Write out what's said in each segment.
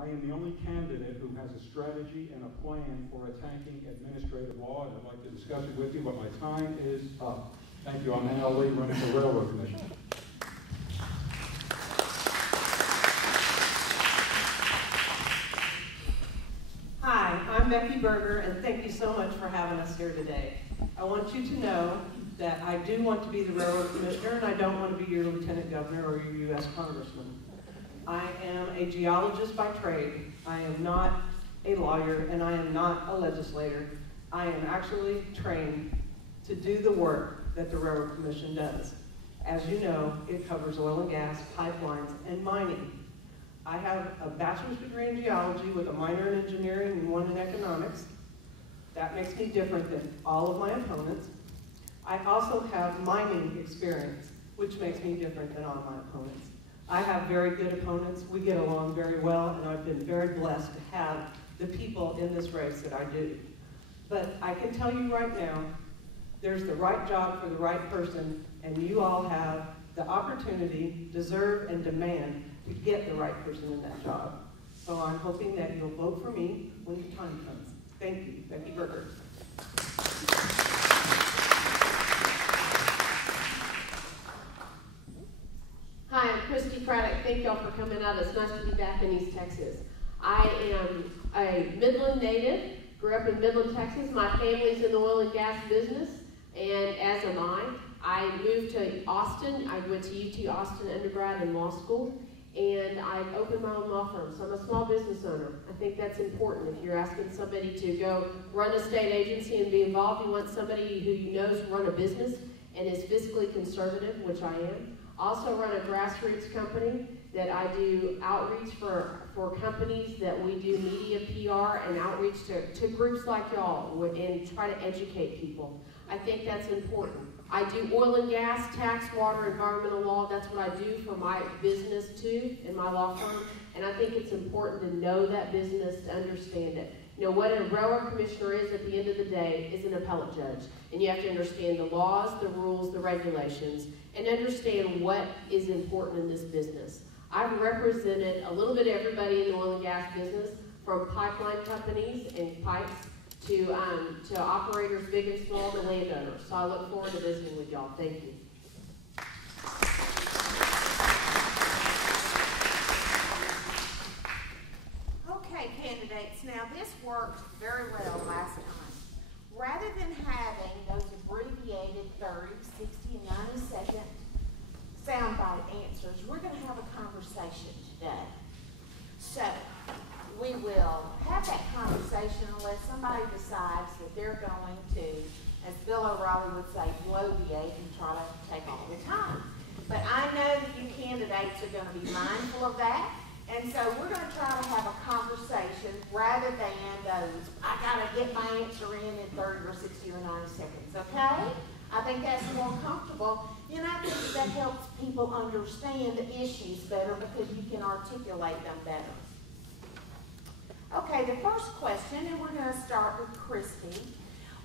I am the only candidate who has a strategy and a plan for attacking administrative law, and I'd like to discuss it with you, but my time is up. Thank you. I'm Al Lee, running for Railroad Commissioner. Hi, I'm Becky Berger, and thank you so much for having us here today. I want you to know that I do want to be the Railroad Commissioner, and I don't want to be your Lieutenant Governor or your U.S. Congressman. I am a geologist by trade. I am not a lawyer, and I am not a legislator. I am actually trained to do the work that the Railroad Commission does. As you know, it covers oil and gas, pipelines, and mining. I have a bachelor's degree in geology with a minor in engineering and one in economics. That makes me different than all of my opponents. I also have mining experience, which makes me different than all my opponents. I have very good opponents. We get along very well, and I've been very blessed to have the people in this race that I do. But I can tell you right now, there's the right job for the right person, and you all have the opportunity, deserve, and demand to get the right person in that job. So I'm hoping that you'll vote for me when the time comes. Thank you. Becky Berger. Hi, I'm Christy Craddock. Thank y'all for coming out. It's nice to be back in East Texas. I am a Midland native, grew up in Midland, Texas. My family's in the oil and gas business, and as am I. I moved to Austin. I went to UT Austin undergrad and law school, and I opened my own law firm. So I'm a small business owner. I think that's important. If you're asking somebody to go run a state agency and be involved, you want somebody who you know has run a business and is fiscally conservative, which I am. I also run a grassroots company that I do outreach for companies that we do media PR and outreach to groups like y'all and try to educate people. I think that's important. I do oil and gas, tax, water, environmental law. That's what I do for my business too, in my law firm. And I think it's important to know that business, to understand it. You know, what a railroad commissioner is at the end of the day is an appellate judge. And you have to understand the laws, the rules, the regulations, and understand what is important in this business. I've represented a little bit of everybody in the oil and gas business, from pipeline companies and pipes to operators big and small, to landowners. So I look forward to visiting with y'all. Thank you. Okay, candidates, now this worked very well last time. Rather than having those abbreviated 30, 60, and 90-second soundbite answers, we're going to have a conversation today. So we will have that conversation unless somebody decides that they're going to, as Bill O'Reilly would say, bloviate and try to take all the time. But I know that you candidates are going to be mindful of that. And so we're going to try to have a conversation rather than those, I got to get my answer in 30 or 60 or 90 seconds, okay? I think that's more comfortable. And I think that helps people understand the issues better because you can articulate them better. Okay, the first question, and we're going to start with Christy.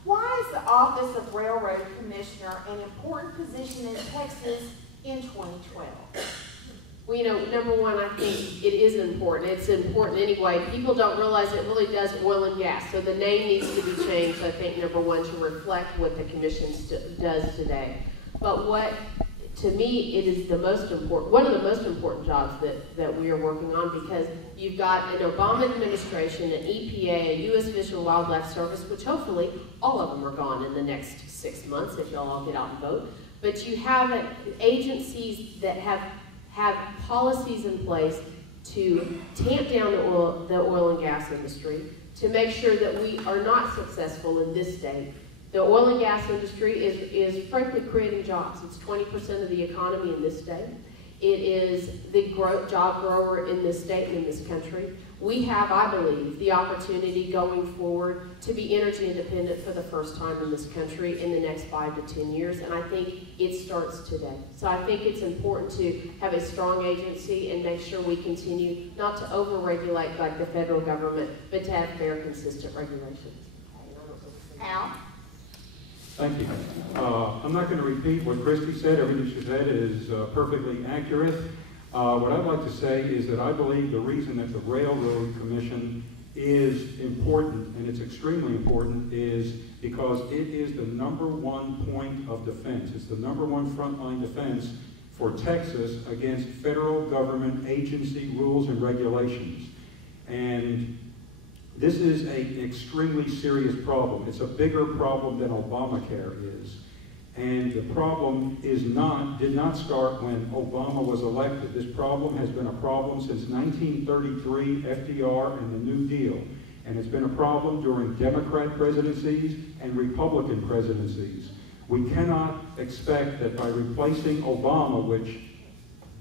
Why is the Office of Railroad Commissioner an important position in Texas in 2012? Well, you know, number one, I think it is important. It's important anyway. People don't realize it really does oil and gas. So the name needs to be changed, I think, number one, to reflect what the commission does today. But what, to me, it is the most important, one of the most important jobs that we are working on, because you've got an Obama administration, an EPA, a U.S. Fish and Wildlife Service, which hopefully all of them are gone in the next 6 months if y'all all get out and vote. But you have agencies that have policies in place to tamp down the oil and gas industry, to make sure that we are not successful in this state. The oil and gas industry is frankly creating jobs. It's 20% of the economy in this state. It is the job grower in this state and in this country. We have, I believe, the opportunity going forward to be energy independent for the first time in this country in the next 5 to 10 years, and I think it starts today. So I think it's important to have a strong agency and make sure we continue not to over-regulate like the federal government, but to have fair, consistent regulations. Al? Thank you. I'm not going to repeat what Christy said. Everything she said is perfectly accurate. What I'd like to say is that I believe the reason that the Railroad Commission is important, and it's extremely important, is because it is the #1 point of defense. It's the #1 frontline defense for Texas against federal government agency rules and regulations. And this is an extremely serious problem. It's a bigger problem than Obamacare is. And the problem did not start when Obama was elected. This problem has been a problem since 1933, FDR, and the New Deal. And it's been a problem during Democrat presidencies and Republican presidencies. We cannot expect that by replacing Obama, which,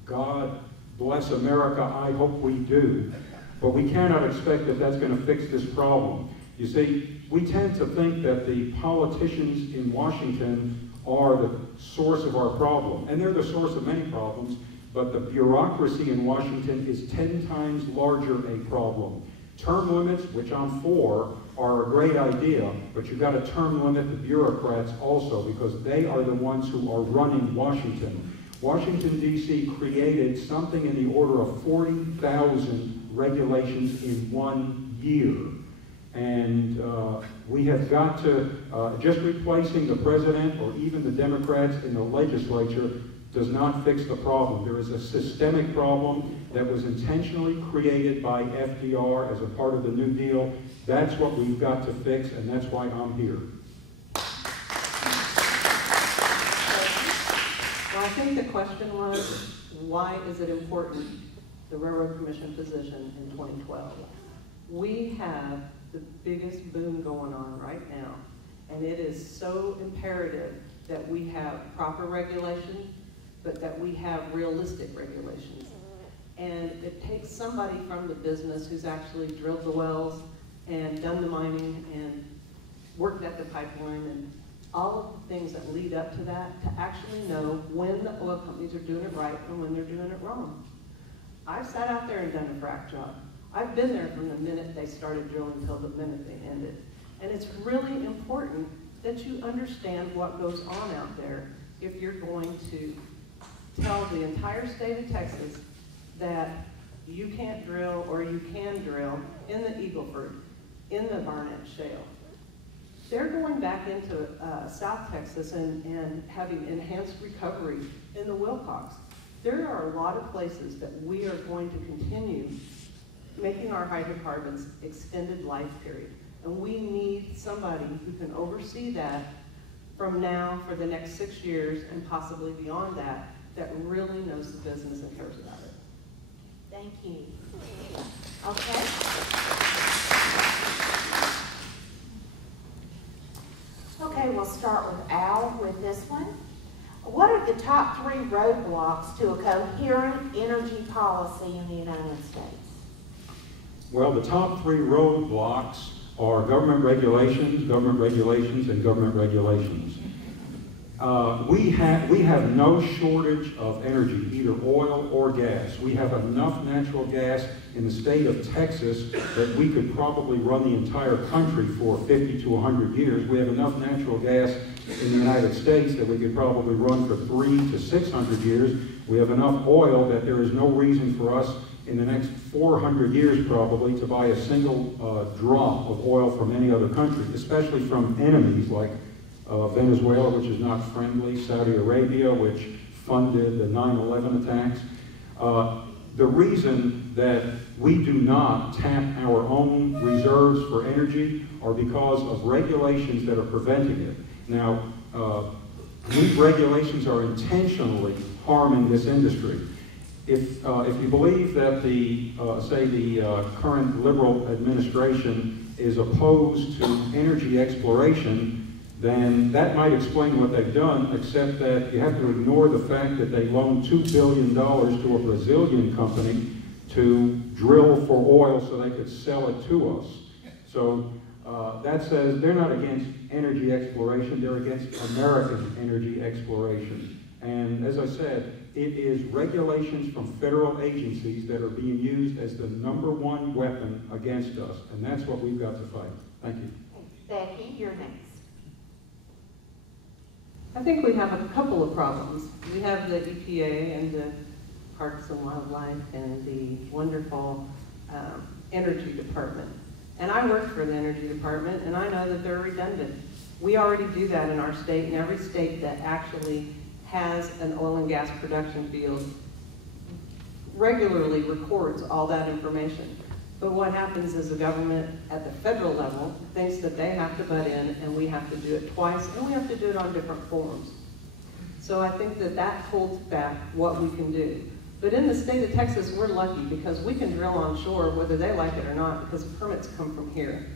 God bless America, I hope we do, but we cannot expect that that's going to fix this problem. You see, we tend to think that the politicians in Washington are the source of our problem, and they're the source of many problems, but the bureaucracy in Washington is 10 times larger a problem. Term limits, which I'm for, are a great idea, but you've got to term limit the bureaucrats also, because they are the ones who are running Washington. Washington, D.C. created something in the order of 40,000 regulations in 1 year. And we have got to, just replacing the president or even the Democrats in the legislature does not fix the problem. There is a systemic problem that was intentionally created by FDR as a part of the New Deal. That's what we've got to fix, and that's why I'm here. Well, I think the question was, why is it important, the Railroad Commission position in 2012? We have the biggest boom going on right now, and it is so imperative that we have proper regulation, but that we have realistic regulations. And it takes somebody from the business who's actually drilled the wells and done the mining and worked at the pipeline and all of the things that lead up to that to actually know when the oil companies are doing it right and when they're doing it wrong. I've sat out there and done a frac job. I've been there from the minute they started drilling till the minute they ended. And it's really important that you understand what goes on out there if you're going to tell the entire state of Texas that you can't drill or you can drill in the Eagle Ford, in the Barnett Shale. They're going back into South Texas and having enhanced recovery in the Wilcox. There are a lot of places that we are going to continue making our hydrocarbons extended life period. And we need somebody who can oversee that from now for the next 6 years and possibly beyond that, that really knows the business and cares about it. Thank you. Okay. Okay, we'll start with Al with this one. What are the top 3 roadblocks to a coherent energy policy in the United States? Well, the top 3 roadblocks are government regulations, and government regulations. We have no shortage of energy, either oil or gas. We have enough natural gas in the state of Texas that we could probably run the entire country for 50 to 100 years. We have enough natural gas in the United States that we could probably run for 300 to 600 years. We have enough oil that there is no reason for us in the next 400 years probably to buy a single drop of oil from any other country, especially from enemies like Venezuela, which is not friendly, Saudi Arabia, which funded the 9/11 attacks. The reason that we do not tap our own reserves for energy are because of regulations that are preventing it. Now, these regulations are intentionally harming this industry. If you believe that the current liberal administration is opposed to energy exploration, then that might explain what they've done, except that you have to ignore the fact that they loaned $2 billion to a Brazilian company to drill for oil so they could sell it to us. So that says they're not against energy exploration, they're against American energy exploration. And as I said, it is regulations from federal agencies that are being used as the #1 weapon against us, and that's what we've got to fight. Thank you. Becky, you're next. I think we have a couple of problems. We have the EPA and the Parks and Wildlife and the wonderful Energy Department. And I work for the Energy Department, and I know that they're redundant. We already do that in our state, and every state that actually has an oil and gas production field regularly records all that information. But what happens is the government at the federal level thinks that they have to butt in, and we have to do it twice, and we have to do it on different forms. So I think that that holds back what we can do. But in the state of Texas, we're lucky because we can drill on shore whether they like it or not, because permits come from here.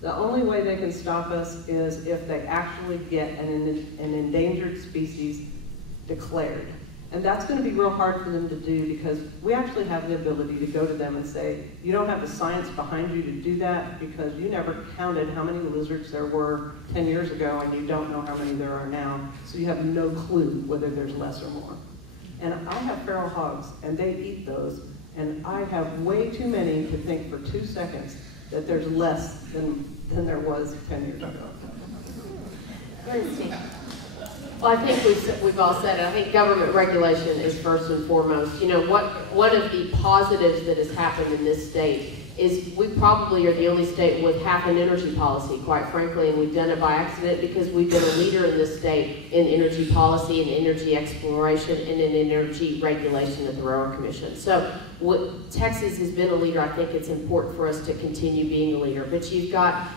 The only way they can stop us is if they actually get an endangered species declared. And that's going to be real hard for them to do because we actually have the ability to go to them and say, you don't have the science behind you to do that because you never counted how many lizards there were 10 years ago and you don't know how many there are now, so you have no clue whether there's less or more. And I have feral hogs, and they eat those, and I have way too many to think for 2 seconds that there's less than there was 10 years ago. Well, I think we've all said it. I think government regulation is first and foremost. You know, one of the positives that has happened in this state is we probably are the only state with half an energy policy, quite frankly, and we've done it by accident because we've been a leader in this state in energy policy and energy exploration and in energy regulation at the Railroad Commission. So Texas has been a leader. I think it's important for us to continue being a leader. But you've got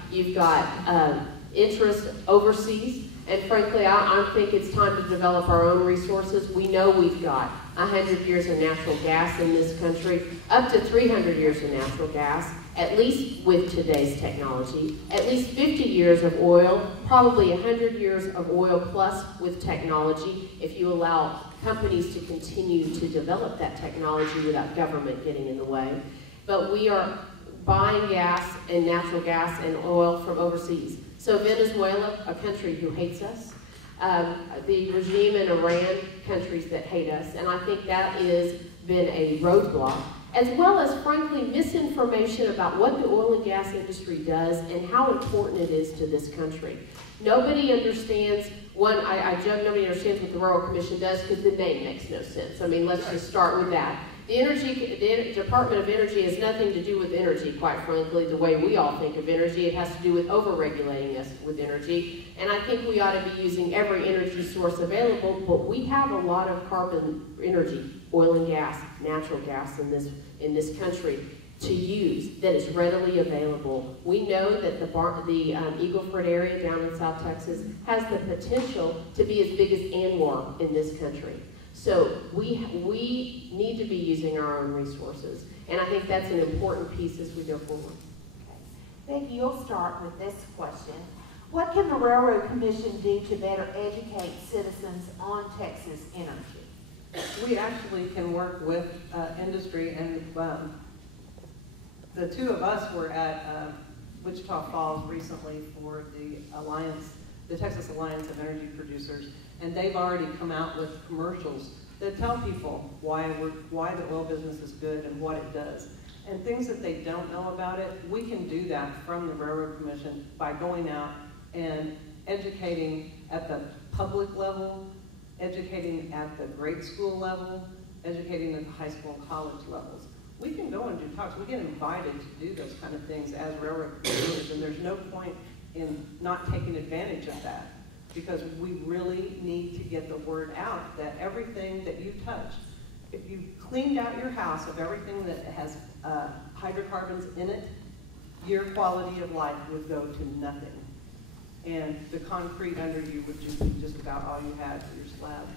interest overseas. And frankly, I think it's time to develop our own resources. We know we've got 100 years of natural gas in this country, up to 300 years of natural gas, at least with today's technology, at least 50 years of oil, probably 100 years of oil plus with technology, if you allow companies to continue to develop that technology without government getting in the way. But we are buying gas and natural gas and oil from overseas. So Venezuela, a country who hates us, the regime in Iran, countries that hate us, and I think that has been a roadblock, as well as, frankly, misinformation about what the oil and gas industry does and how important it is to this country. Nobody understands, I joke, nobody understands what the Railroad Commission does because the name makes no sense. I mean, let's just start with that. The Department of Energy has nothing to do with energy, quite frankly, the way we all think of energy. It has to do with over-regulating us with energy. And I think we ought to be using every energy source available, but we have a lot of carbon energy, oil and gas, natural gas in this country to use that is readily available. We know that the Eagle Ford area down in South Texas has the potential to be as big as ANWR in this country. So we need to be using our own resources. And I think that's an important piece as we go forward. Okay. Becky, you'll start with this question. What can the Railroad Commission do to better educate citizens on Texas energy? We actually can work with industry, and the two of us were at Wichita Falls recently for the Texas Alliance of Energy Producers. And they've already come out with commercials that tell people why the oil business is good and what it does. And things that they don't know about it, we can do that from the Railroad Commission by going out and educating at the public level, educating at the grade school level, educating at the high school and college levels. We can go and do talks. We get invited to do those kind of things as railroad commissioners, and there's no point in not taking advantage of that. Because we really need to get the word out that everything that you touch, if you cleaned out your house of everything that has hydrocarbons in it, your quality of life would go to nothing. And the concrete under you would just be just about all you had for your slab.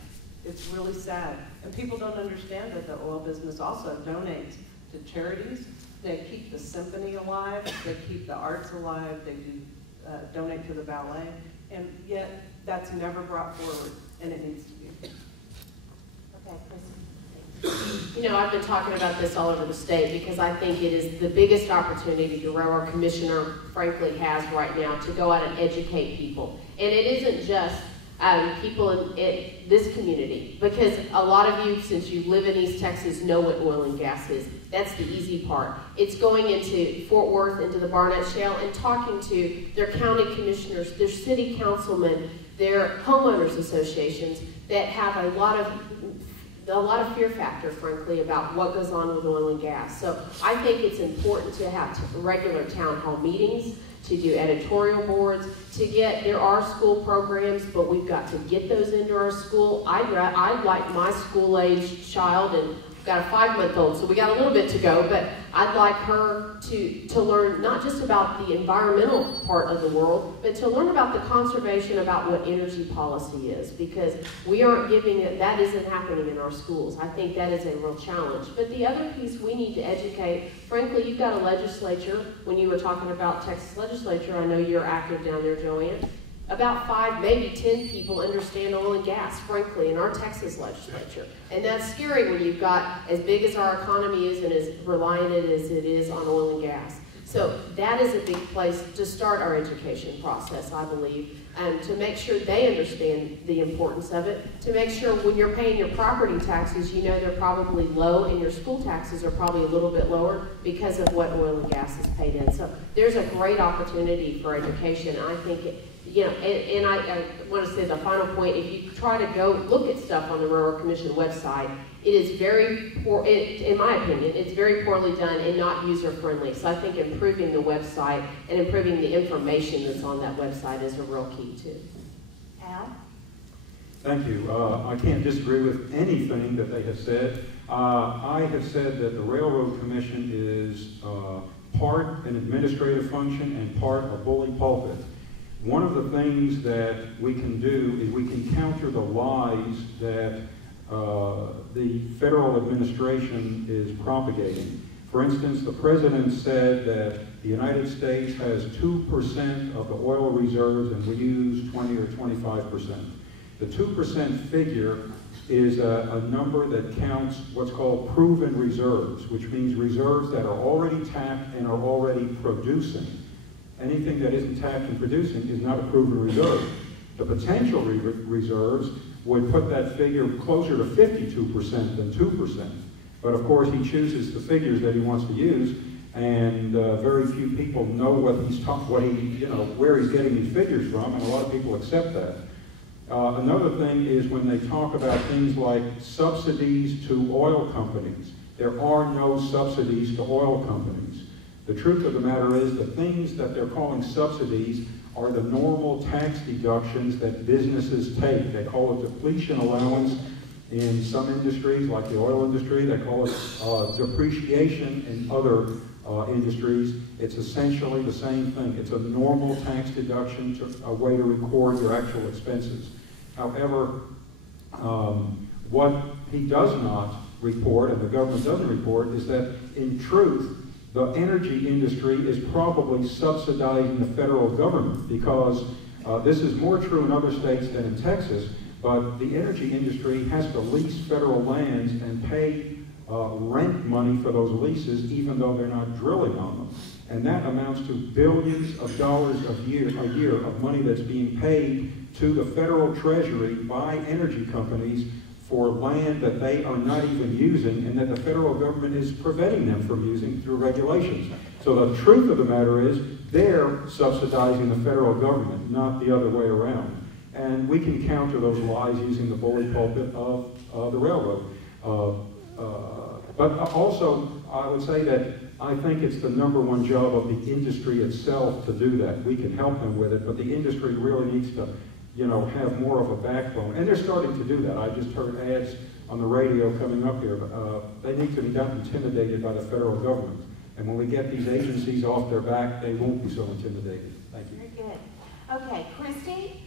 It's really sad. And people don't understand that the oil business also donates to charities. They keep the symphony alive. They keep the arts alive. They do donate to the ballet. And yet, that's never brought forward, and it needs to be. Okay, Kristen. You know, I've been talking about this all over the state because I think it is the biggest opportunity the Railroad Commissioner, frankly, has right now to go out and educate people. And it isn't just people in this community, because a lot of you, since you live in East Texas, know what oil and gas is. That's the easy part. It's going into Fort Worth, into the Barnett Shale, and talking to their county commissioners, their city councilmen, their homeowners associations that have a lot of a lot of fear factor, frankly, about what goes on with oil and gas. So I think it's important to have regular town hall meetings, to do editorial boards, there are school programs, but we've got to get those into our school. I'd like my school-age child, and I've got a 5-month-old, so we got a little bit to go, but I'd like her to learn not just about the environmental part of the world, but to learn about the conservation, about what energy policy is, because we aren't giving it, that isn't happening in our schools. I think that is a real challenge. But the other piece we need to educate, frankly, you've got a legislature. When you were talking about Texas legislature, I know you're active down there, Joanne. About 5, maybe 10 people understand oil and gas, frankly, in our Texas legislature. And that's scary when you've got, as big as our economy is and as reliant as it is on oil and gas. So that is a big place to start our education process, I believe, and to make sure they understand the importance of it, to make sure when you're paying your property taxes, you know they're probably low, and your school taxes are probably a little bit lower because of what oil and gas is paid in. So there's a great opportunity for education. I think and I want to say the final point, if you try to go look at stuff on the Railroad Commission website, it is very poor, in my opinion, it's very poorly done and not user-friendly. So I think improving the website and improving the information that's on that website is a real key too. Al? Thank you. I can't disagree with anything that they have said. I have said that the Railroad Commission is part an administrative function and part a bully pulpit. One of the things that we can do is we can counter the lies that the federal administration is propagating. For instance, the president said that the United States has 2% of the oil reserves and we use 20 or 25%. The 2% figure is a number that counts what's called proven reserves, which means reserves that are already tapped and are already producing. Anything that isn't tapped and producing is not a proven reserve. The potential reserves would put that figure closer to 52% than 2%. But of course, he chooses the figures that he wants to use, and very few people know where he's getting these figures from, and a lot of people accept that. Another thing is when they talk about things like subsidies to oil companies. There are no subsidies to oil companies. The truth of the matter is the things that they're calling subsidies are the normal tax deductions that businesses take. They call it depletion allowance in some industries, like the oil industry. They call it depreciation in other industries. It's essentially the same thing. It's a normal tax deduction, a way to record your actual expenses. However, what he does not report, and the government doesn't report, is that in truth, the energy industry is probably subsidizing the federal government, because this is more true in other states than in Texas, but the energy industry has to lease federal lands and pay rent money for those leases even though they're not drilling on them. And that amounts to billions of dollars a year of money that's being paid to the federal treasury by energy companies for land that they are not even using and that the federal government is preventing them from using through regulations. So the truth of the matter is they're subsidizing the federal government, not the other way around. And we can counter those lies using the bully pulpit of the railroad. But also, I would say that I think it's the #1 job of the industry itself to do that. We can help them with it, but the industry really needs to have more of a backbone. And they're starting to do that. I just heard ads on the radio coming up here. They need to be not intimidated by the federal government. And when we get these agencies off their back, they won't be so intimidated. Thank you. Very good. Okay, Christy,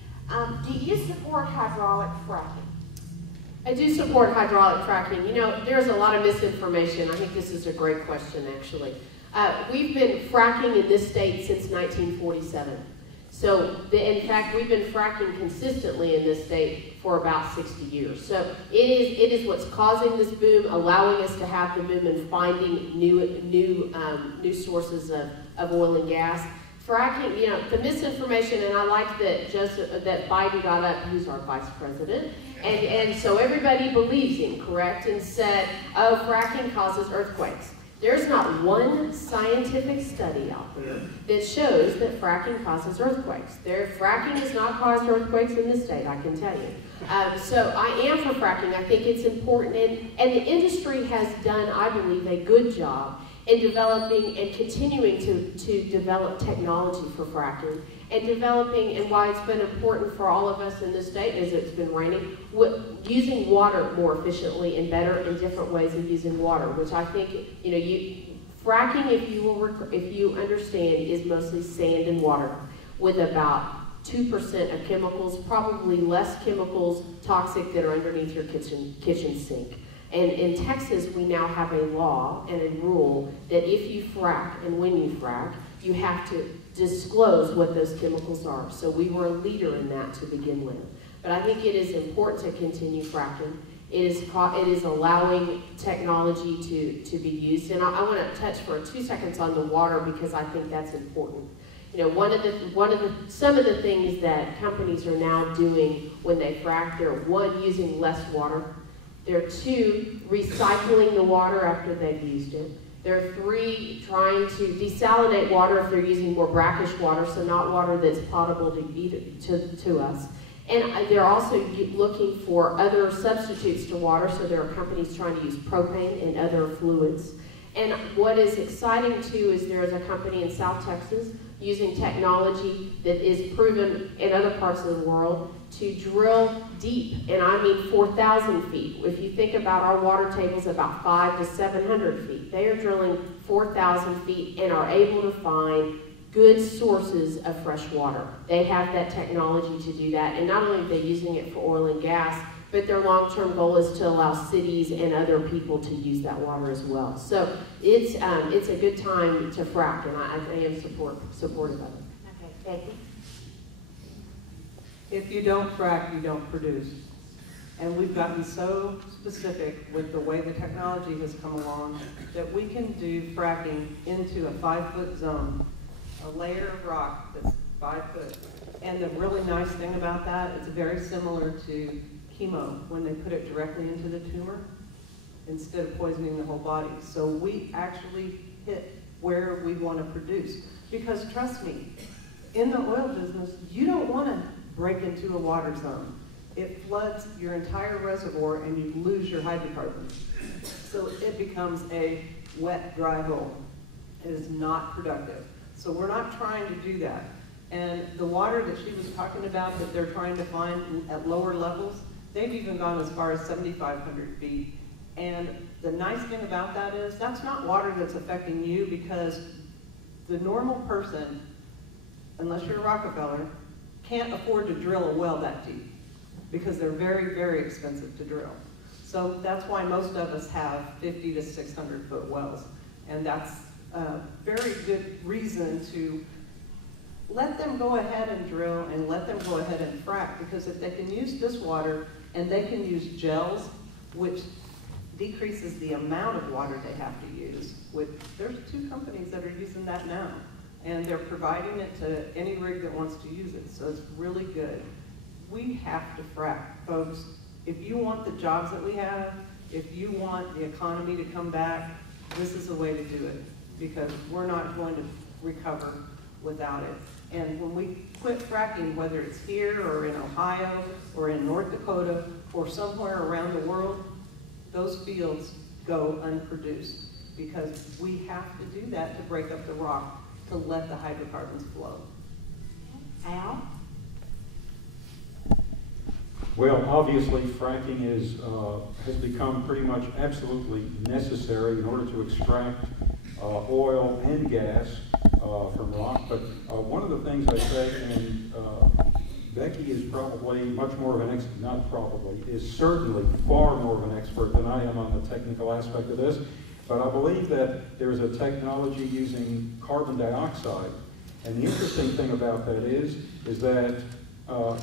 do you support hydraulic fracking? I do support hydraulic fracking. There's a lot of misinformation. I think this is a great question, actually. We've been fracking in this state since 1947. So, in fact, we've been fracking consistently in this state for about 60 years. So it is what's causing this boom, allowing us to have the boom and finding new sources of oil and gas. Fracking, the misinformation, and I like that Biden got up, who's our vice president, and so everybody believes him, correct, and said, oh, fracking causes earthquakes. There's not one scientific study out there that shows that fracking causes earthquakes. Fracking has not caused earthquakes in this state, I can tell you. So I am for fracking. I think it's important, and the industry has done, I believe, a good job in developing and continuing to develop technology for fracking, and developing, and why it's been important for all of us in this state as it's been raining, using water more efficiently and better in different ways of using water, which I think, fracking, if you understand, is mostly sand and water with about 2% of chemicals, probably less chemicals toxic that are underneath your kitchen sink. And in Texas, we now have a law and a rule that if you frack and when you frack, you have to disclose what those chemicals are. So we were a leader in that to begin with. But I think it is important to continue fracking. It is allowing technology to be used. And I want to touch for 2 seconds on the water because I think that's important. Some of the things that companies are now doing when they frack, they're 1, using less water. They're 2, recycling the water after they've used it. They're 3, trying to desalinate water if they're using more brackish water, so not water that's potable to us. And they're also looking for other substitutes to water, so there are companies trying to use propane and other fluids. And what is exciting too is there is a company in South Texas using technology that is proven in other parts of the world to drill deep, and I mean 4,000 feet. If you think about our water tables, about 500 to 700 feet. They are drilling 4,000 feet and are able to find good sources of fresh water. They have that technology to do that, and not only are they using it for oil and gas, but their long-term goal is to allow cities and other people to use that water as well. So it's a good time to frack, and I am supportive of it. Okay, Becky? If you don't frack, you don't produce. And we've gotten so specific with the way the technology has come along that we can do fracking into a 5-foot zone, a layer of rock that's 5 foot. And the really nice thing about that, it's very similar to chemo when they put it directly into the tumor instead of poisoning the whole body. So we actually hit where we want to produce. Because trust me, in the oil business, you don't want to break into a water zone. It floods your entire reservoir and you lose your hydrocarbons. So it becomes a wet, dry hole. It is not productive. So we're not trying to do that. And the water that she was talking about that they're trying to find at lower levels, they've even gone as far as 7,500 feet. And the nice thing about that is that's not water that's affecting you, because the normal person, unless you're a Rockefeller, can't afford to drill a well that deep because they're very, very expensive to drill. So that's why most of us have 50 to 600 foot wells. And that's a very good reason to let them go ahead and drill and let them go ahead and frack, because if they can use this water and they can use gels, which decreases the amount of water they have to use. There's 2 companies that are using that now, and they're providing it to any rig that wants to use it, so it's really good. We have to frack, folks. If you want the jobs that we have, if you want the economy to come back, this is the way to do it, because we're not going to recover without it. And when we quit fracking, whether it's here or in Ohio or in North Dakota or somewhere around the world, those fields go unproduced, because we have to do that to break up the rock, to let the hydrocarbons flow. Al? Well, obviously, fracking has become pretty much absolutely necessary in order to extract oil and gas from rock. But one of the things I say, and Becky is probably much more of an expert, not probably, is certainly far more of an expert than I am on the technical aspect of this. But I believe that there's a technology using carbon dioxide. And the interesting thing about that is that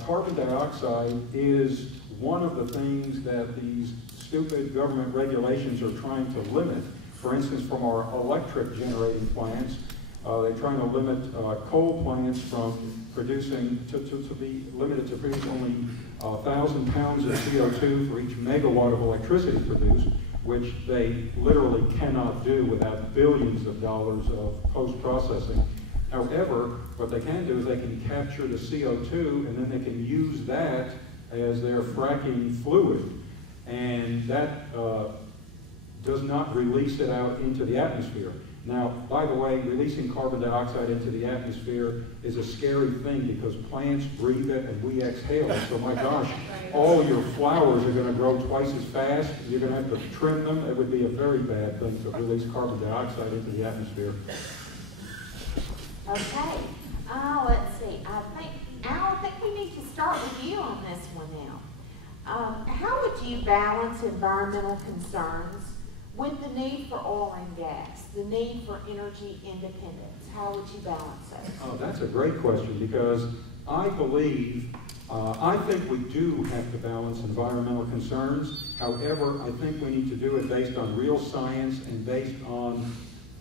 carbon dioxide is one of the things that these stupid government regulations are trying to limit. For instance, from our electric generating plants, they're trying to limit coal plants from producing, to be limited to produce only 1,000 pounds of CO2 for each megawatt of electricity produced, which they literally cannot do without billions of dollars of post-processing. However, what they can do is they can capture the CO2 and then they can use that as their fracking fluid. And that does not release it out into the atmosphere. Now, by the way, releasing carbon dioxide into the atmosphere is a scary thing because plants breathe it and we exhale it. So my gosh, all your flowers are going to grow twice as fast. You're going to have to trim them. It would be a very bad thing to release carbon dioxide into the atmosphere. Okay, let's see. Al, I think we need to start with you on this one now. How would you balance environmental concerns with the need for oil and gas, the need for energy independence? How would you balance those? Oh, that's a great question because I think we do have to balance environmental concerns. However, I think we need to do it based on real science and based on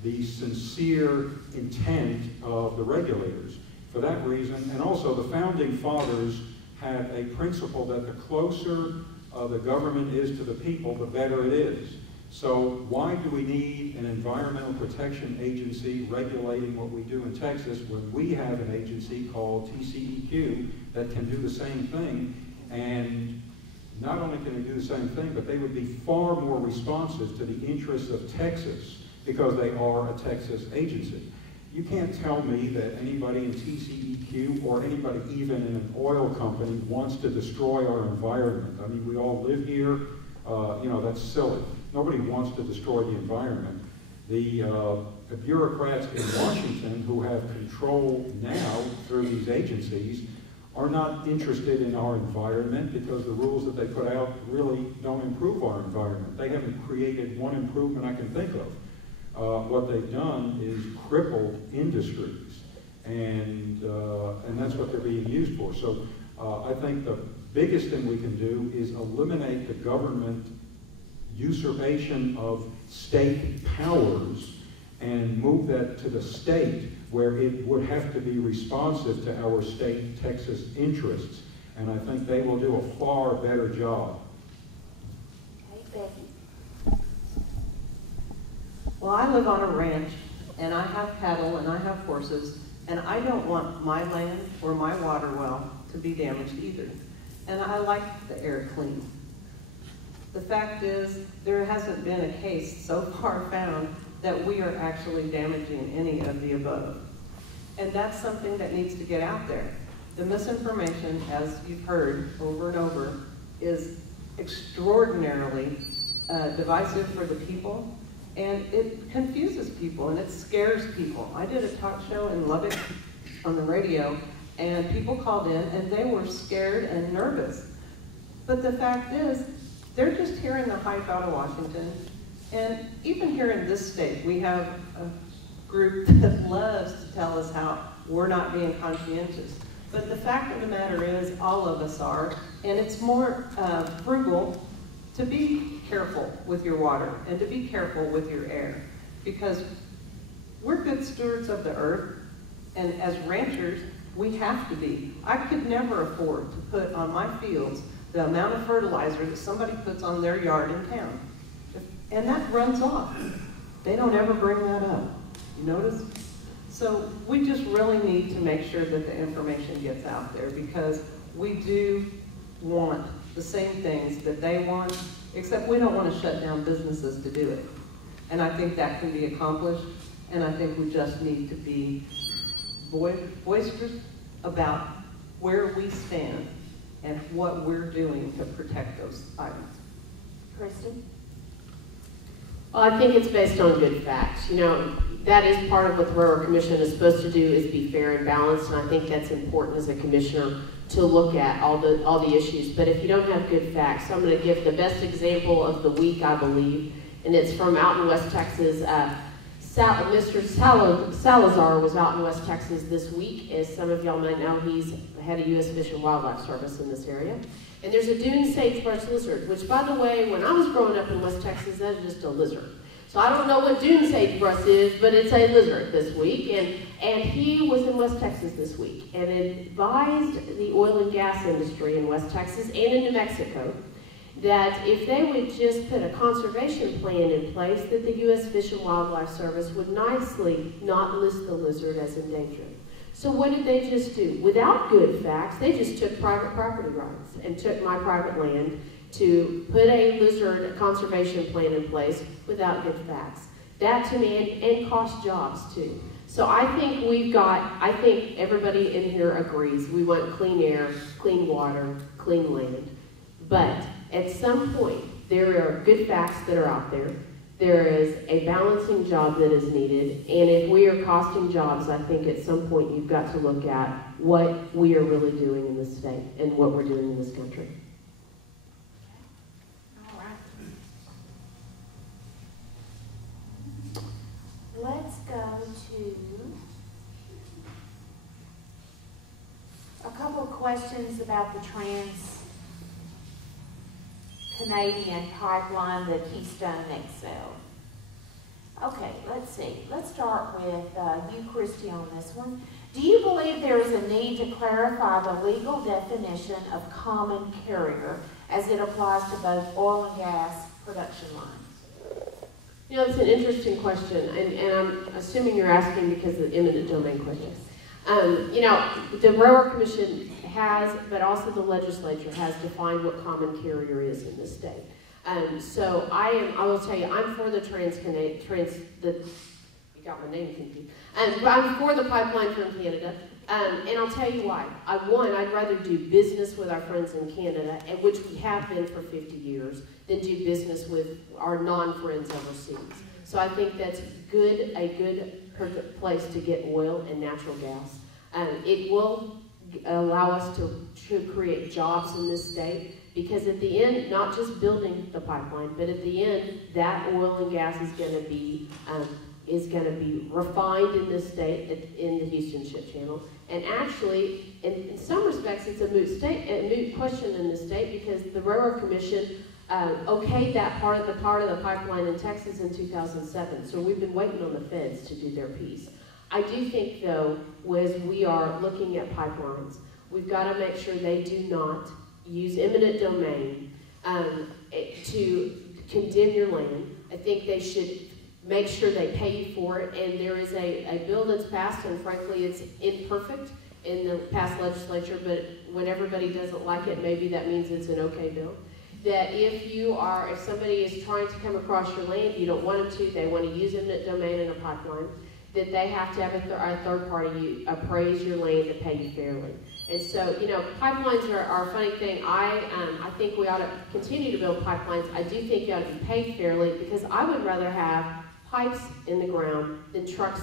the sincere intent of the regulators. For that reason, and also the founding fathers had a principle that the closer the government is to the people, the better it is. So why do we need an environmental protection agency regulating what we do in Texas when we have an agency called TCEQ that can do the same thing? And not only can they do the same thing, but they would be far more responsive to the interests of Texas because they are a Texas agency. You can't tell me that anybody in TCEQ or anybody even in an oil company wants to destroy our environment. I mean, we all live here. That's silly. Nobody wants to destroy the environment. The bureaucrats in Washington who have control now through these agencies are not interested in our environment because the rules that they put out really don't improve our environment. They haven't created one improvement I can think of. What they've done is crippled industries, and that's what they're being used for. So I think the biggest thing we can do is eliminate the government usurpation of state powers and move that to the state where it would have to be responsive to our state Texas interests. And I think they will do a far better job. Okay, Becky. Well, I live on a ranch, and I have cattle, and I have horses, and I don't want my land or my water well to be damaged either. And I like the air clean. The fact is, there hasn't been a case so far found that we are actually damaging any of the above. And that's something that needs to get out there. The misinformation, as you've heard over and over, is extraordinarily divisive for the people. And it confuses people and it scares people. I did a talk show in Lubbock on the radio, and people called in and they were scared and nervous. But the fact is, they're just hearing the hype out of Washington. And even here in this state, we have a group that loves to tell us how we're not being conscientious. But the fact of the matter is, all of us are, and it's more frugal to be careful with your water and to be careful with your air, because we're good stewards of the earth, and as ranchers, we have to be. I could never afford to put on my fields the amount of fertilizer that somebody puts on their yard in town. And that runs off. They don't ever bring that up. You notice? So we just really need to make sure that the information gets out there, because we do want the same things that they want, except we don't want to shut down businesses to do it. And I think that can be accomplished, and I think we just need to be boisterous about where we stand and what we're doing to protect those items. Kristen? Well, I think it's based on good facts. You know, that is part of what the Railroad Commission is supposed to do, is be fair and balanced, and I think that's important as a commissioner to look at all the issues. But if you don't have good facts, I'm going to give the best example of the week, I believe, and it's from out in West Texas. Mr. Salazar was out in West Texas this week. As some of y'all might know, he's head of U.S. Fish and Wildlife Service in this area. And there's a dune sagebrush lizard, which, by the way, when I was growing up in West Texas, that was just a lizard. So I don't know what dune sagebrush is, but it's a lizard this week. And he was in West Texas this week and advised the oil and gas industry in West Texas and in New Mexico that if they would just put a conservation plan in place, that the U.S. Fish and Wildlife Service would nicely not list the lizard as endangered. So what did they just do? Without good facts, they just took private property rights and took my private land to put a lizard conservation plan in place without good facts. That to me, and cost jobs too. So I think I think everybody in here agrees we want clean air, clean water, clean land. But at some point, there are good facts that are out there. There is a balancing job that is needed. And if we are costing jobs, I think at some point you've got to look at what we are really doing in this state and what we're doing in this country. All right. Let's go to a couple of questions about the Trans-Canadian Pipeline, the Keystone XL. Okay, let's see. Let's start with you, Christy, on this one. Do you believe there is a need to clarify the legal definition of common carrier as it applies to both oil and gas production lines? You know, it's an interesting question, and I'm assuming you're asking because of the eminent domain question. You know, the Railroad Commission has, but also the legislature has defined what common carrier is in this state. So I will tell you, I'm for the you got my name confused. I'm for the pipeline from Canada, and I'll tell you why. I'd rather do business with our friends in Canada, and which we have been for 50 years, than do business with our non-friends overseas. So I think that's a good place to get oil and natural gas. It will allow us to create jobs in this state, because at the end, not just building the pipeline, but at the end, that oil and gas is going to be refined in this state, in the Houston Ship Channel. And actually, in some respects, it's a moot question in this state, because the Railroad Commission okayed that part of the pipeline in Texas in 2007. So we've been waiting on the feds to do their piece. I do think, though, as we are looking at pipelines, we've got to make sure they do not use eminent domain to condemn your land. I think they should make sure they pay you for it. And there is a bill that's passed, and frankly, it's imperfect in the past legislature, but when everybody doesn't like it, maybe that means it's an okay bill. That if somebody is trying to come across your land, you don't want them to, they want to use eminent domain in a pipeline, that they have to have a third party appraise your land and pay you fairly. And so, you know, pipelines are a funny thing. I think we ought to continue to build pipelines. I do think you ought to be paid fairly, because I would rather have pipes in the ground than trucks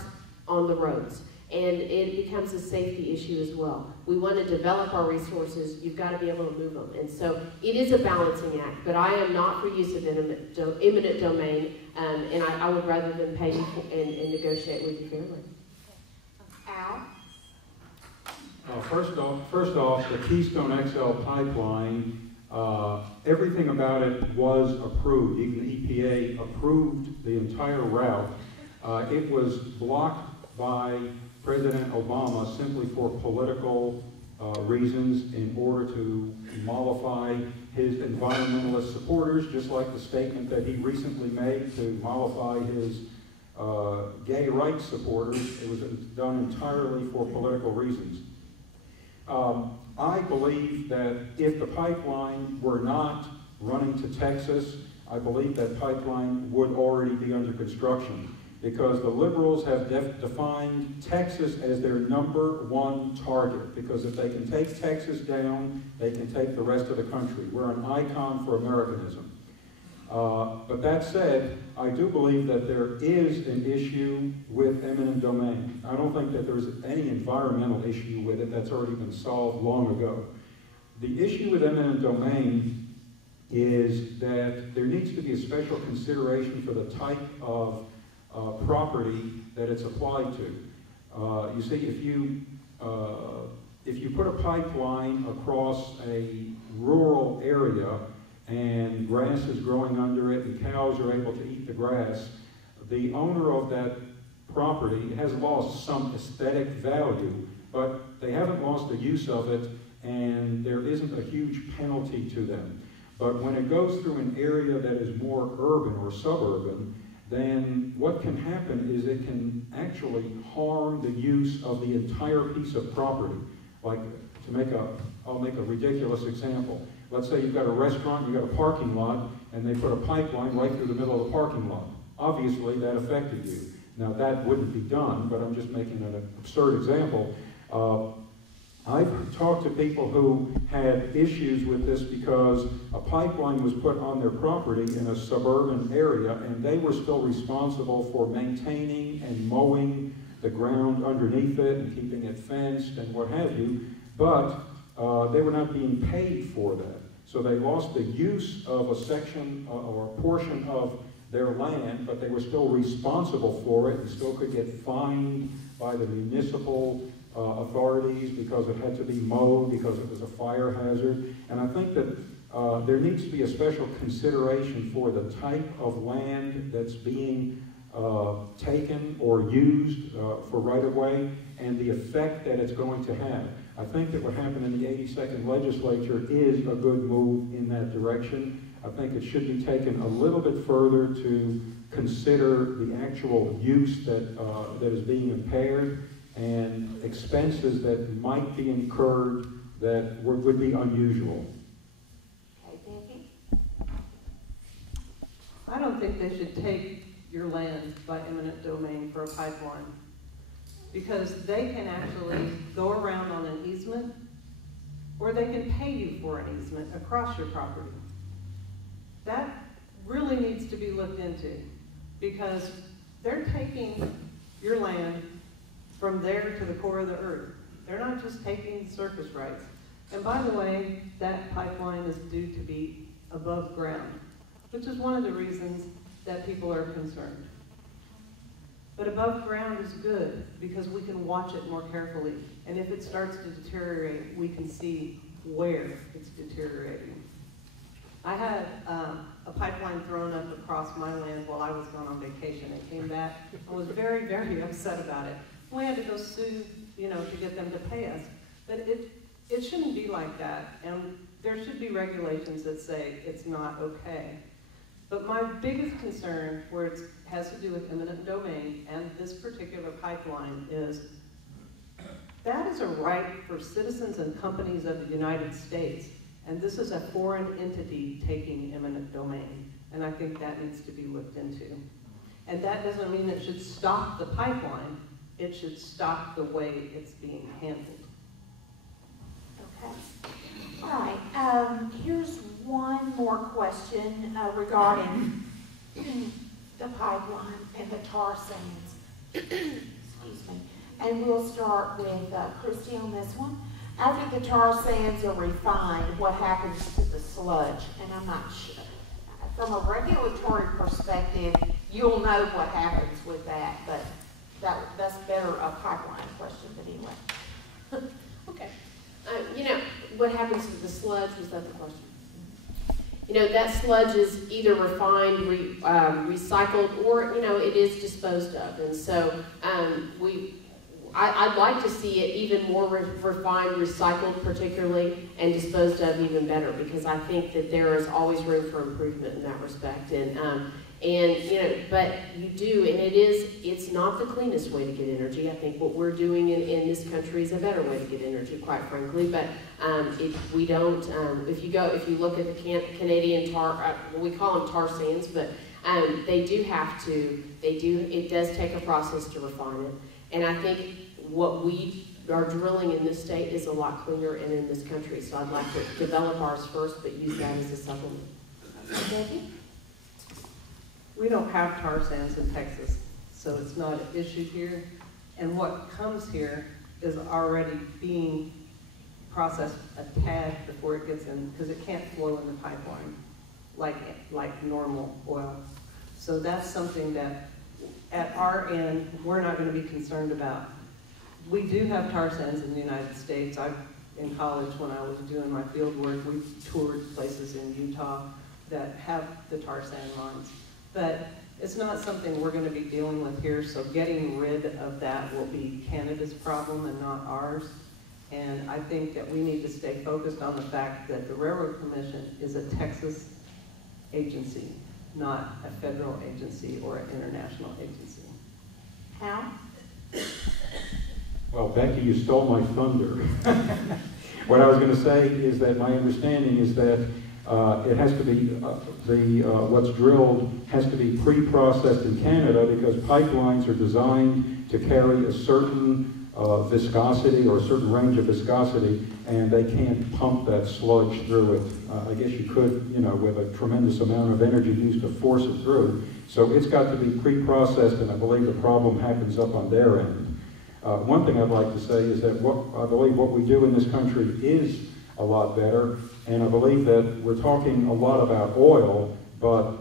on the roads. And it becomes a safety issue as well. We want to develop our resources. You've got to be able to move them. And so it is a balancing act, but I am not for use of eminent domain, and I would rather than pay you and negotiate with you fairly. Al? First off, the Keystone XL pipeline, everything about it was approved. Even the EPA approved the entire route. It was blocked by President Obama simply for political reasons, in order to mollify his environmentalist supporters, just like the statement that he recently made to mollify his gay rights supporters. It was done entirely for political reasons. I believe that if the pipeline were not running to Texas, I believe that pipeline would already be under construction, because the liberals have defined Texas as their #1 target, because if they can take Texas down, they can take the rest of the country. We're an icon for Americanism. But that said, I do believe that there is an issue with eminent domain. I don't think that there's any environmental issue with it. That's already been solved long ago. The issue with eminent domain is that there needs to be a special consideration for the type of property that it's applied to. You see, if you put a pipeline across a rural area and grass is growing under it and cows are able to eat the grass, the owner of that property has lost some aesthetic value, but they haven't lost the use of it, and there isn't a huge penalty to them. But when it goes through an area that is more urban or suburban, then what can happen is it can actually harm the use of the entire piece of property. Like, I'll make a ridiculous example. Let's say you've got a restaurant, you've got a parking lot, and they put a pipeline right through the middle of the parking lot. Obviously, that affected you. Now, that wouldn't be done, but I'm just making an absurd example. I've talked to people who had issues with this because a pipeline was put on their property in a suburban area, and they were still responsible for maintaining and mowing the ground underneath it and keeping it fenced and what have you, but they were not being paid for that. So they lost the use of a section or a portion of their land, but they were still responsible for it and still could get fined by the municipal authorities because it had to be mowed, because it was a fire hazard. And I think that there needs to be a special consideration for the type of land that's being taken or used for right-of-way and the effect that it's going to have. I think that what happened in the 82nd legislature is a good move in that direction. I think it should be taken a little bit further to consider the actual use that is being impaired and expenses that might be incurred that would be unusual. Okay, Becky? I don't think they should take your land by eminent domain for a pipeline, because they can actually go around on an easement, or they can pay you for an easement across your property. That really needs to be looked into, because they're taking your land from there to the core of the earth. They're not just taking surface rights. And by the way, that pipeline is due to be above ground, which is one of the reasons that people are concerned. But above ground is good because we can watch it more carefully. And if it starts to deteriorate, we can see where it's deteriorating. I had a pipeline thrown up across my land while I was gone on vacation. I came back and was very, very upset about it. We had to go sue, to get them to pay us. But it shouldn't be like that. And there should be regulations that say it's not okay. But my biggest concern, where it has to do with eminent domain and this particular pipeline, is that is a right for citizens and companies of the United States. And this is a foreign entity taking eminent domain. And I think that needs to be looked into. And that doesn't mean it should stop the pipeline. It should stop the way it's being handled. Okay. All right. Here's one more question regarding the pipeline and the tar sands. Excuse me. And we'll start with Christy on this one. After the tar sands are refined, what happens to the sludge? And I'm not sure. From a regulatory perspective, you'll know what happens with that, but that's better a pipeline question, but anyway. Okay. What happens to the sludge? Was that the question? That sludge is either refined, recycled, or, it is disposed of. And so I'd like to see it even more refined, recycled particularly, and disposed of even better, because I think that there is always room for improvement in that respect. But you do, and it's not the cleanest way to get energy. I think what we're doing in this country is a better way to get energy, quite frankly. But if we don't, if you look at the Canadian tar, we call them tar sands, but it does take a process to refine it. And I think what we are drilling in this state is a lot cleaner and in this country. So I'd like to develop ours first, but use that as a supplement. Becky? We don't have tar sands in Texas, so it's not an issue here. And what comes here is already being processed a tad before it gets in, because it can't flow in the pipeline like normal oil. So that's something that at our end, we're not going to be concerned about. We do have tar sands in the United States. In college, when I was doing my field work, we toured places in Utah that have the tar sand mines. But it's not something we're going to be dealing with here, so getting rid of that will be Canada's problem and not ours. And I think that we need to stay focused on the fact that the Railroad Commission is a Texas agency, not a federal agency or an international agency. Hal? Well, Becky, you stole my thunder. What I was going to say is that my understanding is that it has to be, what's drilled has to be pre-processed in Canada because pipelines are designed to carry a certain viscosity or a certain range of viscosity, and they can't pump that sludge through it. I guess you could, with a tremendous amount of energy used to force it through. So it's got to be pre-processed, and I believe the problem happens up on their end. One thing I'd like to say is that I believe what we do in this country is a lot better, and I believe that we're talking a lot about oil, but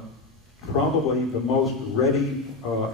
probably the most ready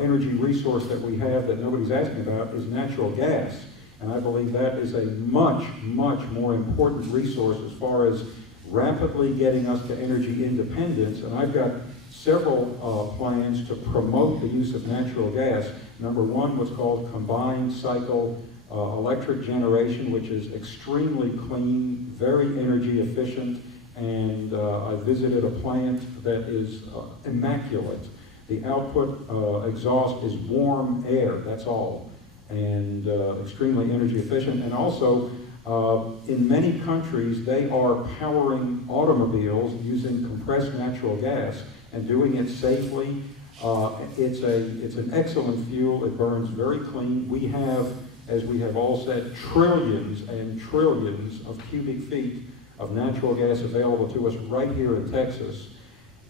energy resource that we have that nobody's asking about is natural gas. And I believe that is a much, much more important resource as far as rapidly getting us to energy independence. And I've got several plans to promote the use of natural gas. Number one, what's called combined cycle electric generation, which is extremely clean, very energy efficient, and I visited a plant that is immaculate. The output exhaust is warm air, that's all, and extremely energy efficient. And also, in many countries, they are powering automobiles using compressed natural gas and doing it safely. It's an excellent fuel. It burns very clean. We have, as we have all said, trillions and trillions of cubic feet of natural gas available to us right here in Texas.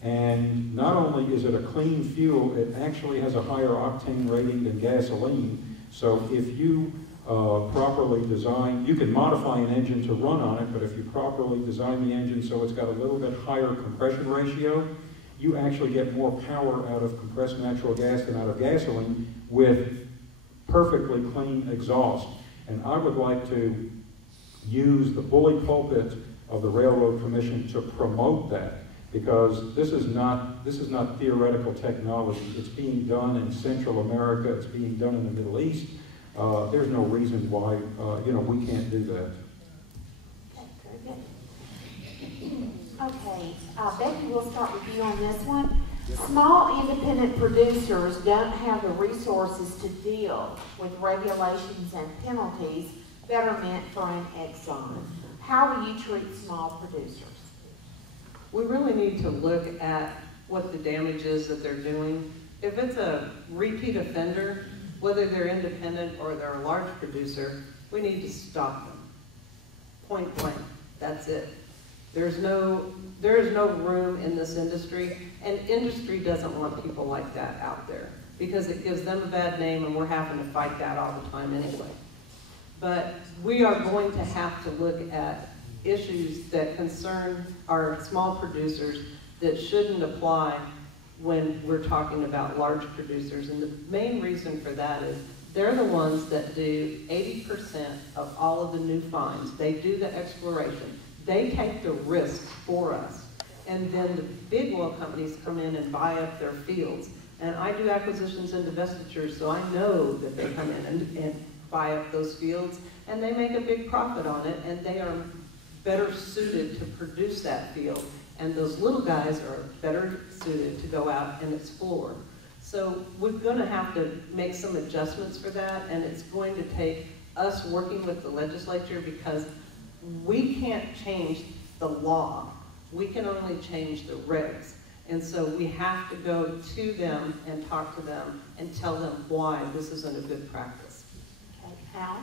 And not only is it a clean fuel, it actually has a higher octane rating than gasoline. So if you properly design, you can modify an engine to run on it, but if you properly design the engine so it's got a little bit higher compression ratio, you actually get more power out of compressed natural gas than out of gasoline with perfectly clean exhaust. And I would like to use the bully pulpit of the Railroad Commission to promote that, because this is not theoretical technology. It's being done in Central America. It's being done in the Middle East. There's no reason why we can't do that. Okay, very good. Okay, Becky, we'll start with you on this one. Small independent producers don't have the resources to deal with regulations and penalties that are meant for an Exxon. How will you treat small producers? We really need to look at what the damage is that they're doing. If it's a repeat offender, whether they're independent or they're a large producer, we need to stop them. Point blank, that's it. There is no room in this industry, and industry doesn't want people like that out there because it gives them a bad name, and we're having to fight that all the time anyway. But we are going to have to look at issues that concern our small producers that shouldn't apply when we're talking about large producers. And the main reason for that is they're the ones that do 80% of all of the new finds. They do the exploration. They take the risk for us. And then the big oil companies come in and buy up their fields. And I do acquisitions and divestitures, so I know that they come in and buy up those fields, and they make a big profit on it, and they are better suited to produce that field. And those little guys are better suited to go out and explore. So we're going to have to make some adjustments for that, and it's going to take us working with the legislature, because we can't change the law. We can only change the regs. And so we have to go to them and talk to them and tell them why this isn't a good practice. Okay, Hal?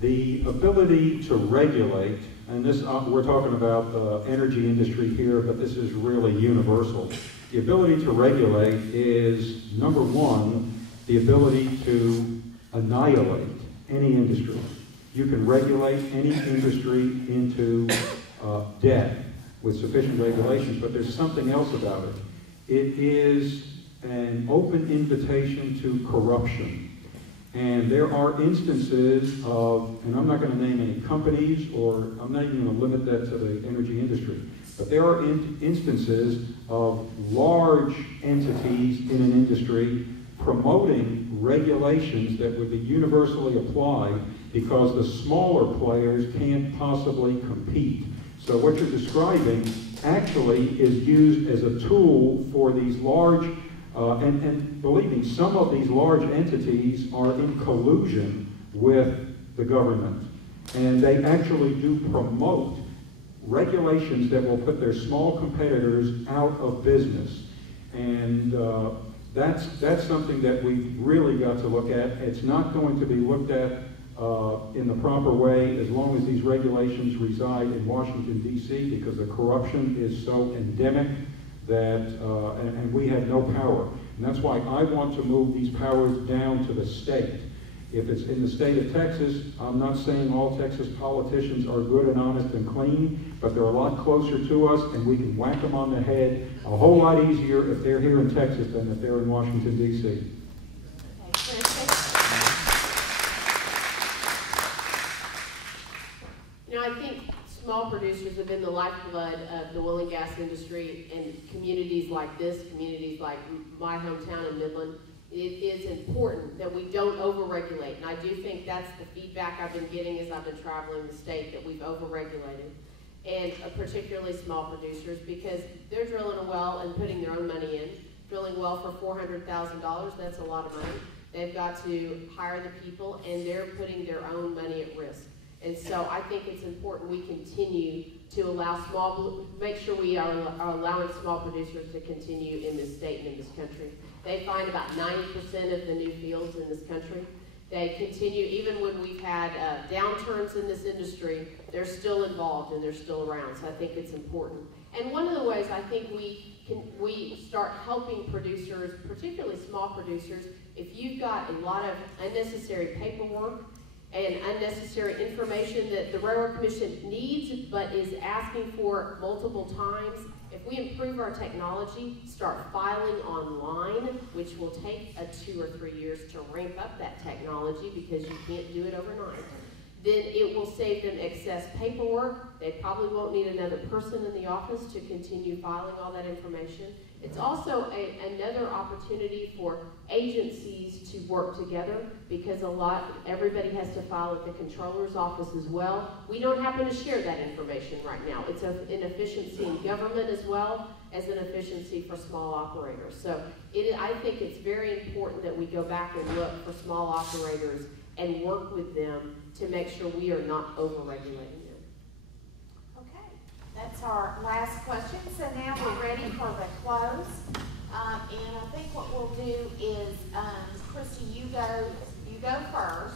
The ability to regulate, and this we're talking about the energy industry here, but this is really universal. The ability to regulate is, number one, the ability to annihilate any industry. You can regulate any industry into death with sufficient regulations, but there's something else about it. It is an open invitation to corruption. And there are instances of, and I'm not going to name any companies, or I'm not even going to limit that to the energy industry, but there are instances of large entities in an industry promoting regulations that would be universally applied because the smaller players can't possibly compete. So what you're describing actually is used as a tool for these large, and believe me, some of these large entities are in collusion with the government. And they actually do promote regulations that will put their small competitors out of business. And that's something that we've really got to look at. It's not going to be looked at in the proper way as long as these regulations reside in Washington, D.C., because the corruption is so endemic that, and we have no power. And that's why I want to move these powers down to the state. If it's in the state of Texas, I'm not saying all Texas politicians are good and honest and clean, but they're a lot closer to us, and we can whack them on the head a whole lot easier if they're here in Texas than if they're in Washington, D.C. You know, I think small producers have been the lifeblood of the oil and gas industry, and communities like this, communities like my hometown in Midland. It is important that we don't over-regulate, and I do think that's the feedback I've been getting as I've been traveling the state, that we've over-regulated, and particularly small producers, because they're drilling a well and putting their own money in. Drilling a well for $400,000, that's a lot of money. They've got to hire the people, and they're putting their own money at risk. And so I think it's important we continue to allow make sure we are allowing small producers to continue in this state and in this country. They find about 90% of the new fields in this country. They continue, even when we've had downturns in this industry, they're still involved and they're still around. So I think it's important. And one of the ways I think we start helping producers, particularly small producers, if you've got a lot of unnecessary paperwork and unnecessary information that the Railroad Commission needs but is asking for multiple times, if we improve our technology, start filing online, which will take 2 or 3 years to ramp up that technology because you can't do it overnight, then it will save them excess paperwork. They probably won't need another person in the office to continue filing all that information. It's also another opportunity for agencies to work together, because everybody has to file at the controller's office as well. We don't happen to share that information right now. It's an efficiency in government as well as an efficiency for small operators. So I think it's very important that we go back and look for small operators and work with them to make sure we are not over-regulating them. Okay, that's our last question. So now we're ready for the close. And I think what we'll do is, Christy, you go first,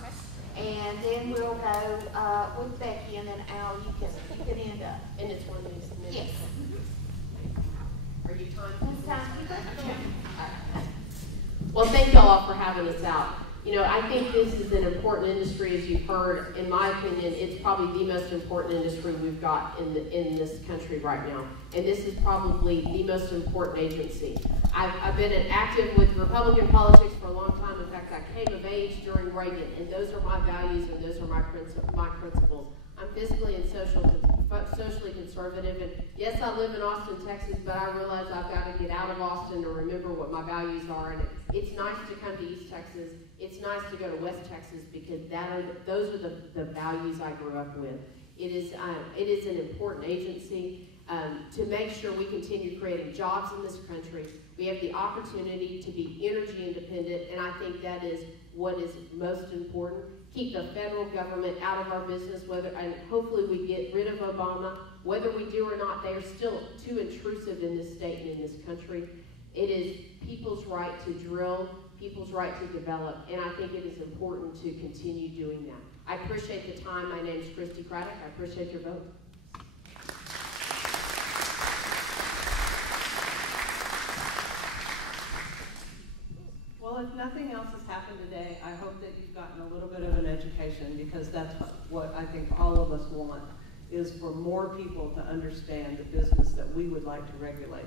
and then we'll go with Becky, and then Al, you can end up. And it's 1 minute. Yes. Are you timed? Time. Well, thank y'all for having us out. You know, I think this is an important industry, as you've heard. In my opinion, it's probably the most important industry we've got in this country right now. And this is probably the most important agency. I've been active with Republican politics for a long time. In fact, I came of age during Reagan, and those are my values and those are my principles. I'm fiscally and socially conservative, and yes, I live in Austin, Texas, but I realize I've got to get out of Austin to remember what my values are. And it's nice to come to East Texas. It's nice to go to West Texas, because those are the values I grew up with. It is an important agency to make sure we continue creating jobs in this country. We have the opportunity to be energy independent, and I think that is what is most important. Keep the federal government out of our business, and hopefully we get rid of Obama. Whether we do or not, they are still too intrusive in this state and in this country. It is people's right to drill, people's right to develop, and I think it is important to continue doing that. I appreciate the time. My name is Christy Craddock. I appreciate your vote. Well, if nothing else has happened today, I hope that you've gotten a little bit of an education, because that's what I think all of us want, is for more people to understand the business that we would like to regulate.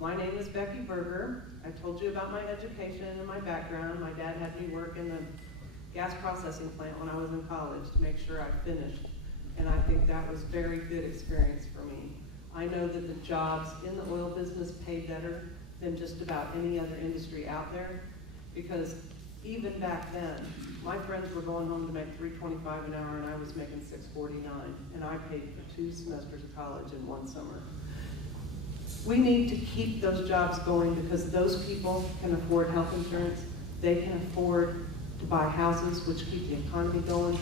My name is Becky Berger. I told you about my education and my background. My dad had me work in the gas processing plant when I was in college to make sure I finished, and I think that was a very good experience for me. I know that the jobs in the oil business pay better than just about any other industry out there. Because even back then, my friends were going home to make $3.25 an hour and I was making $6.49, and I paid for 2 semesters of college in 1 summer. We need to keep those jobs going because those people can afford health insurance, they can afford to buy houses, which keep the economy going,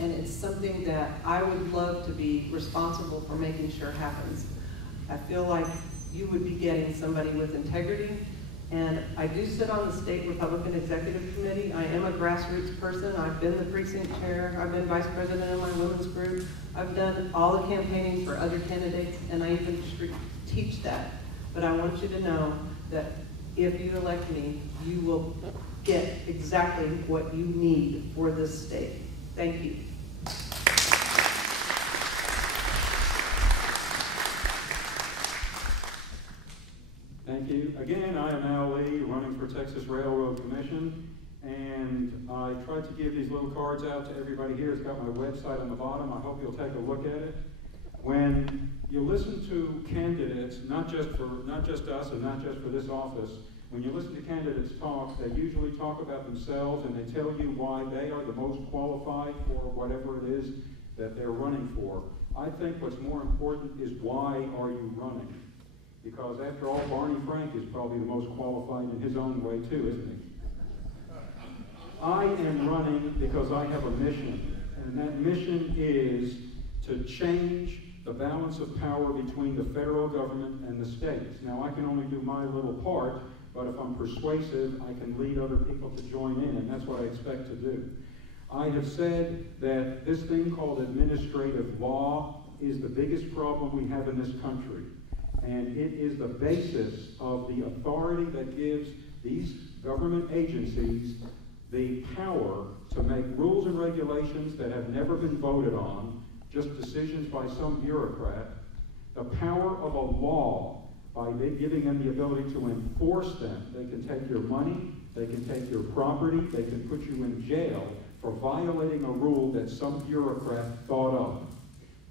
and it's something that I would love to be responsible for making sure happens. I feel like you would be getting somebody with integrity, and I do sit on the State Republican Executive Committee. I am a grassroots person. I've been the precinct chair. I've been vice president of my women's group. I've done all the campaigning for other candidates, and I even teach that. But I want you to know that if you elect me, you will get exactly what you need for this state. Thank you. Thank you. Again, I am Al Lee, running for Texas Railroad Commission, and I tried to give these little cards out to everybody here. It's got my website on the bottom. I hope you'll take a look at it. When you listen to candidates, not just us and not just for this office, when you listen to candidates talk, they usually talk about themselves and they tell you why they are the most qualified for whatever it is that they're running for. I think what's more important is why are you running? Because after all, Barney Frank is probably the most qualified in his own way too, isn't he? I am running because I have a mission, and that mission is to change the balance of power between the federal government and the states. Now, I can only do my little part, but if I'm persuasive, I can lead other people to join in, and that's what I expect to do. I have said that this thing called administrative law is the biggest problem we have in this country. And it is the basis of the authority that gives these government agencies the power to make rules and regulations that have never been voted on, just decisions by some bureaucrat, the power of a law by giving them the ability to enforce them. They can take your money, they can take your property, they can put you in jail for violating a rule that some bureaucrat thought of.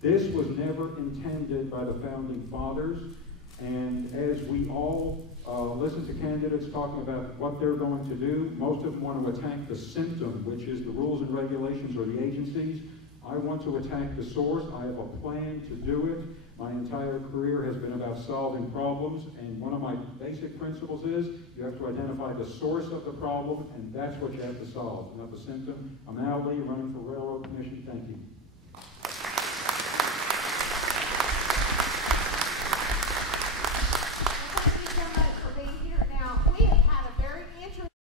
This was never intended by the Founding Fathers, and as we all listen to candidates talking about what they're going to do, most of them want to attack the symptom, which is the rules and regulations or the agencies. I want to attack the source. I have a plan to do it. My entire career has been about solving problems, and one of my basic principles is you have to identify the source of the problem, and that's what you have to solve, not the symptom. I'm Al Lee, running for Railroad Commission. Thank you.